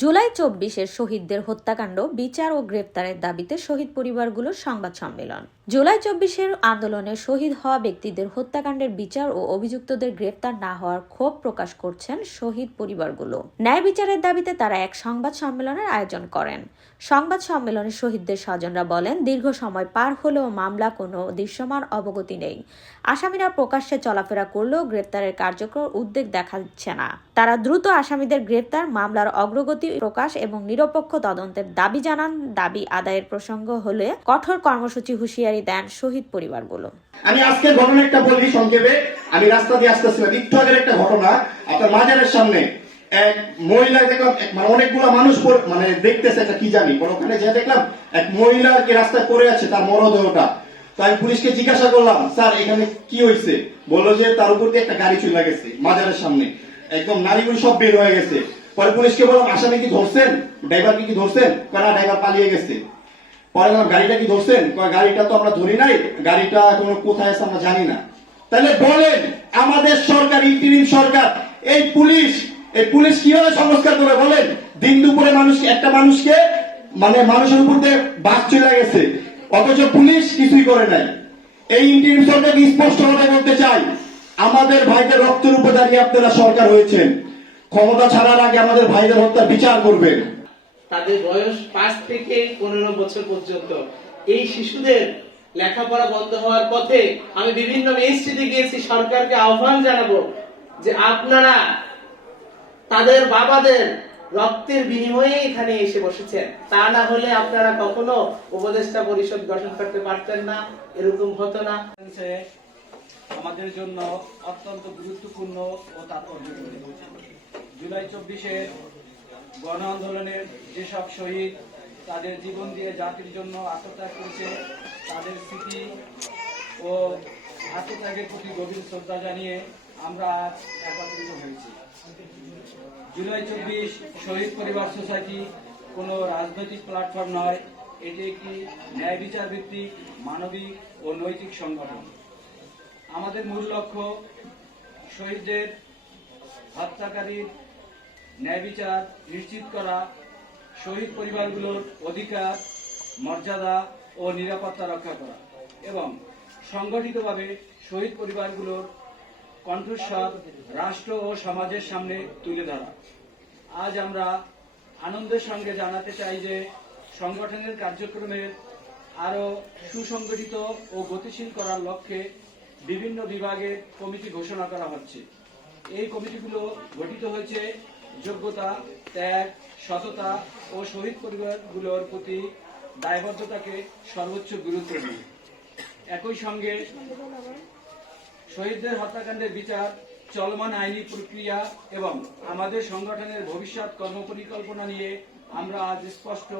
জুলাই ২৪-এর শহীদদের হত্যাকাণ্ড বিচার ও গ্রেপ্তারের দাবিতে শহীদ পরিবারগুলোর সংবাদ সম্মেলন। জুলাই ২৪-এর আন্দোলনে শহীদ হওয়া ব্যক্তিদের হত্যাকাণ্ডের বিচার ও অভিযুক্তদের গ্রেপ্তার না হওয়ার ক্ষোভ প্রকাশ করছেন শহীদ পরিবারগুলো। ন্যায় বিচারের দাবিতে তারা এক সংবাদ সম্মেলনের আয়োজন করেন। সংবাদ সম্মেলনে শহীদদের স্বজনরা বলেন, দীর্ঘ সময় পার হলেও মামলা কোনো দৃশ্যমান অবগতি নেই। আসামিরা প্রকাশ্যে চলাফেরা করলেও গ্রেপ্তারের কার্যকর উদ্যোগ দেখা দিচ্ছে না। তারা দ্রুত আসামিদের গ্রেপ্তার, মামলার অগ্রগতি প্রকাশ এবং নিরপেক্ষ তদন্তের দাবি জানান। দাবি আদায়ের প্রসঙ্গ হলে কঠোর কর্মসূচি হুঁশিয়ারি দেন শহীদ পরিবারগুলো। আমি আজকের ঘটনা একটা বলি সংক্ষেপে। আমি রাস্তা দিয়ে আসতেছিলাম, একটু আগের একটা ঘটনা। আপনার মাজারের সামনে এক মহিলা দেখলাম, মানে অনেকগুলো মানুষ মানে দেখতেছে এটা কি জানি, ওখানে যে দেখলাম এক মহিলা আর কি রাস্তায় পড়ে আছে, তার মরদেহটা। তো আমি পুলিশকে জিজ্ঞাসা করলাম, স্যার এখানে কি হয়েছে? বললো যে তার উপর দিয়ে একটা গাড়ি চলে গেছে মাজারের সামনে, একদম নারীগুলি সব বের হয়ে গেছে। পরে পুলিশকে বললাম, আসামি কি ধরছেন? ড্রাইভারকে কি ধরছেন? না, ড্রাইভার পালিয়ে গেছে। পরে গাড়িটা কি ধরছেন? গাড়িটা তো আমরা ধরি নাই, গাড়িটা এখনো কোথায় আছে আমরা জানি না। তাহলে বলেন, আমাদের সরকার, ইন্টারিম সরকার, এই পুলিশ কিভাবে সংস্কার করে বলেন? দিন দুপুরে একটা মানুষকে মানে মানুষের উপর দিয়ে বাস চলে গেছে, অথচ পুলিশ কিছুই করে নাই। এই ইন্টারিম সরকারকে স্পষ্ট ভাবে বলতে চাই, আমাদের ভাইদের রক্তের উপর দাঁড়িয়ে আপনারা সরকার হয়েছেন, ক্ষমতা ছাড়ার আগে আমাদের ভাইদের হত্যার বিচার করবেন। তাদের বয়স 5 থেকে 15 বছর পর্যন্ত এই শিশুদের লেখাপড়া বন্ধ হওয়ার পথে আমি বিভিন্ন মিনিস্ট্রিতে গিয়েছি। সরকারকে আহ্বান জানাবো যে আপনারা তাদের বাবাদের রক্তের বিনিময়ে এখানে এসে বসেছেন, তা না হলে আপনারা কখনো উপদেষ্টা পরিষদ গঠন করতে পারতেন না, এরকম হতো না। আমাদের জন্য অত্যন্ত গুরুত্বপূর্ণ ও তাৎপর্যপূর্ণ। জুলাই 24-এর গণ আন্দোলনের যেসব শহীদ তাদের জীবন দিয়ে জাতির জন্য আত্মত্যাগ করেছে, তাদের স্মৃতি ও আত্মত্যাগের প্রতি গভীর শ্রদ্ধা জানিয়ে আমরা আজ একত্রিত হয়েছি। জুলাই 24 শহীদ পরিবার সোসাইটি কোনো রাজনৈতিক প্ল্যাটফর্ম নয়, এটি একটি ন্যায় বিচার ভিত্তিক মানবিক ও নৈতিক সংগঠন। আমাদের মূল লক্ষ্য শহীদদের হত্যাকারীর ন্যায় বিচার নিশ্চিত করা, শহীদ পরিবারগুলোর অধিকার, মর্যাদা ও নিরাপত্তা রক্ষা করা এবং সংগঠিতভাবে শহীদ পরিবারগুলোর কণ্ঠস্বর রাষ্ট্র ও সমাজের সামনে তুলে ধরা। আজ আমরা আনন্দের সঙ্গে জানাতে চাই যে সংগঠনের কার্যক্রমের আরো সুসংগঠিত ও গতিশীল করার লক্ষ্যে বিভিন্ন বিভাগের কমিটি ঘোষণা করা হচ্ছে। এই কমিটিগুলো গঠিত হয়েছে যোগ্যতা, ত্যাগ, সততা ও শহীদ পরিবারগুলোর প্রতি দায়বদ্ধতাকে সর্বোচ্চ গুরুত্ব দিয়ে। একই সঙ্গে শহীদদের হত্যাকাণ্ডের বিচার, চলমান আইনি প্রক্রিয়া এবং আমাদের সংগঠনের ভবিষ্যৎ কর্মপরিকল্পনা নিয়ে আমরা আজ স্পষ্ট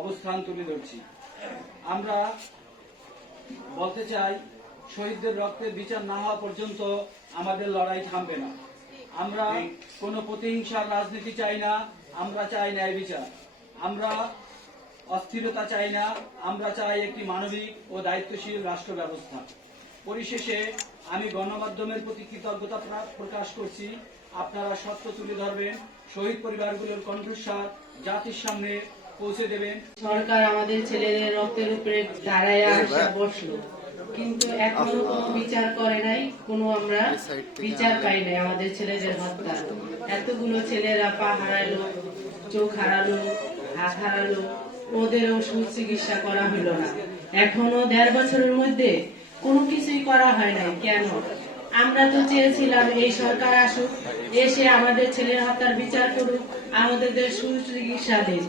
অবস্থান তুলে ধরছি। আমরা বলতে চাই, শহীদদের রক্তের বিচার না হওয়া পর্যন্ত আমাদের লড়াই থামবে না। আমরা কোনো প্রতিহিংসার রাজনীতি চাই না, আমরা চাই ন্যায় বিচার। আমরা অস্থিরতা চাই না, আমরা চাই একটি মানবিক ও দায়িত্বশীল রাষ্ট্র ব্যবস্থা। পরিশেষে আমি গণমাধ্যমের প্রতি কৃতজ্ঞতা প্রকাশ করছি। আপনারা সত্য তুলে ধরবেন, শহীদ পরিবারগুলোর কণ্ঠস্বর জাতির সামনে পৌঁছে দেবেন। সরকার আমাদের ছেলেদের রক্তের উপরে দাঁড়ায় বসলো, কিন্তু এখনো কোনো বিচার করে নাই, কোনো আমরা বিচার পাই নাই আমাদের ছেলেদের হত্যা। এতগুলো ছেলেরা পা হারালো, চোখ হারালো, হাত হারালো, ওদেরও সুচিকিৎসা করা হলো না। এখনো 1.5 বছরের মধ্যে কোনো কিছুই করা হয় নাই। কেন? আমরা তো চেয়েছিলাম এই সরকার আসুক, এসে আমাদের ছেলের হত্যার বিচার করুক, আমাদের সুচিকিৎসা দিন,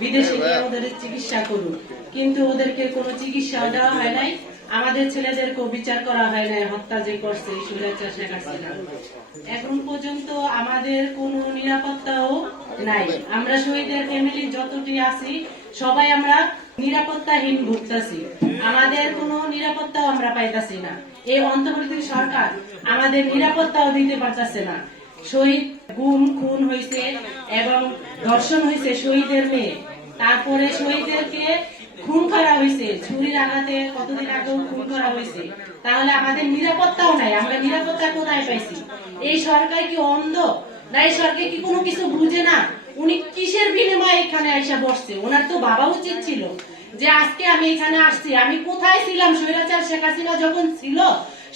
বিদেশে গিয়ে আমাদের চিকিৎসা করুক, কিন্তু ওদেরকে কোনো চিকিৎসা দেওয়া হয় নাই, আমাদের ছেলেদেরকেও বিচার করা হয় নাই। হত্যা যে করছে স্বৈরাচার শেখ হাসিনা, এখন পর্যন্ত আমাদের কোনো নিরাপত্তাও নাই। আমরা শহীদের ফ্যামিলি যতটি আছি সবাই আমরা নিরাপত্তাহীন ভুগতেছি, আমাদের কোনো নিরাপত্তাও আমরা পাইতাছি না। এই অন্তর্বর্তী সরকার আমাদের নিরাপত্তাও দিতে পারতেছে না। শহীদ গুম খুন হয়েছে এবং ধর্ষণ হয়েছে শহীদের মেয়ে, তারপরে শহীদদেরকে খুন করা হয়েছে, ছুরির আঘাতে কতদিন আগেও খুন করা হয়েছে। তাহলে আমাদের নিরাপত্তাও নাই, আমরা নিরাপত্তা কোথায় পাইছি? এই সরকার কি অন্ধ? না এই সরকার কি কোনো কিছু বুঝে না? উনি কিসের বিনিময়ে এখানে এসে বসছে? ওনার তো ভাবা উচিত ছিল যে আজকে আমি এখানে আসছি, আমি কোথায় ছিলাম স্বৈরাচার শেখ হাসিনা যখন ছিল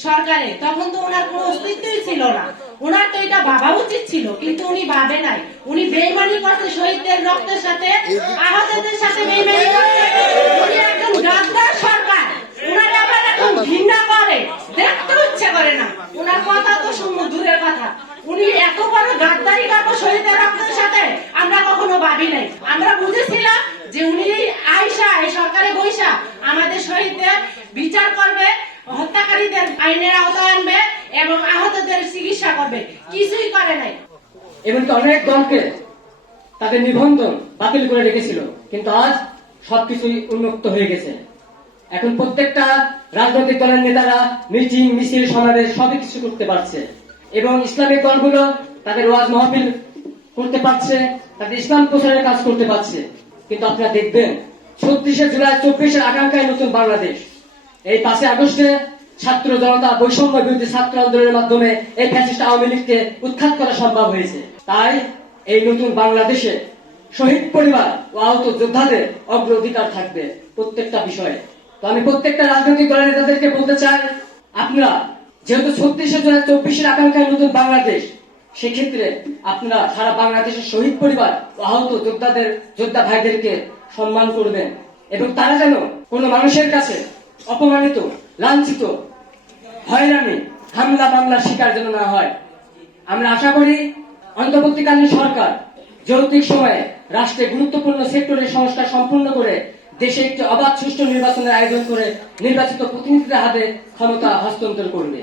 সরকারে, তখন তো ওনার কোনো অস্তিত্বই ছিল না। ওনার তো এটা ভাবা উচিত ছিল, কিন্তু উনি ভাবে নাই। উনি বেইমানি করছে শহীদদের রক্তের সাথে, আহতদের সাথে বেইমানি করছে। উনি একজন গাদ্দার সরকার, ওনার আবার এখন ঘৃণা করে, দেখতে ইচ্ছে করে না। ওনার কথা তো শুনবো দূরের কথা, উনি এত বড় গাদ্দারি করবো শহীদের রক্তের সাথে আমরা কখনো ভাবি নাই। আমরা বুঝেছিলাম যে উনি আয়সা এই সরকারে বৈশা আমাদের শহীদদের বিচার করবে, হত্যাকারীদের আইনের আওতায় আনবে এবং আহতদের চিকিৎসা করবে, কিছুই করে নাই। এমনকি অনেক দলকে তাদের নিবন্ধন বাতিল করে রেখেছিল, কিন্তু আজ সবকিছুই উন্মুক্ত হয়ে গেছে। এখন প্রত্যেকটা রাজনৈতিক দলের নেতারা মিটিং মিছিল সমাবেশ সবই কিছু করতে পারছে এবং ইসলামিক দলগুলো তাদের ওয়াজ মাহফিল করতে পারছে, তাদের ইসলাম প্রচারের কাজ করতে পারছে। কিন্তু আপনারা দেখবেন 36শে জুলাই 24-এর আকাঙ্ক্ষায় নতুন বাংলাদেশ, এই 5 আগস্টে ছাত্র জনতা বৈষম্য বিরোধী ছাত্র আন্দোলনের মাধ্যমে এই ফ্যাসিস্ট আওয়ামী লীগকে উৎখাত করা সম্ভব হয়েছে। তাই এই নতুন বাংলাদেশে শহীদ পরিবার ও আহত যোদ্ধাদের অগ্রাধিকার থাকবে প্রত্যেকটা বিষয়ে। তো আমি প্রত্যেকটা রাজনৈতিক দলের নেতাদেরকে বলতে চাই, আপনারা যেহেতু 36শে জুলাই 24-এর আকাঙ্ক্ষায় নতুন বাংলাদেশ, সেক্ষেত্রে আপনারা সারা বাংলাদেশের শহীদ পরিবার ও আহত যোদ্ধা ভাইদেরকে সম্মান করবেন এবং তারা যেন কোনো মানুষের কাছে অপমানিত, লাঞ্ছিত, হয়রানি, হামলা মামলার শিকার যেন না হয়। আমরা আশা করি অন্তর্বর্তীকালীন সরকার যৌক্তিক সময়ে রাষ্ট্রের গুরুত্বপূর্ণ সেক্টরের সংস্কার সম্পূর্ণ করে দেশে একটি অবাধ সুষ্ঠু নির্বাচনের আয়োজন করে নির্বাচিত প্রতিনিধিদের হাতে ক্ষমতা হস্তান্তর করবে।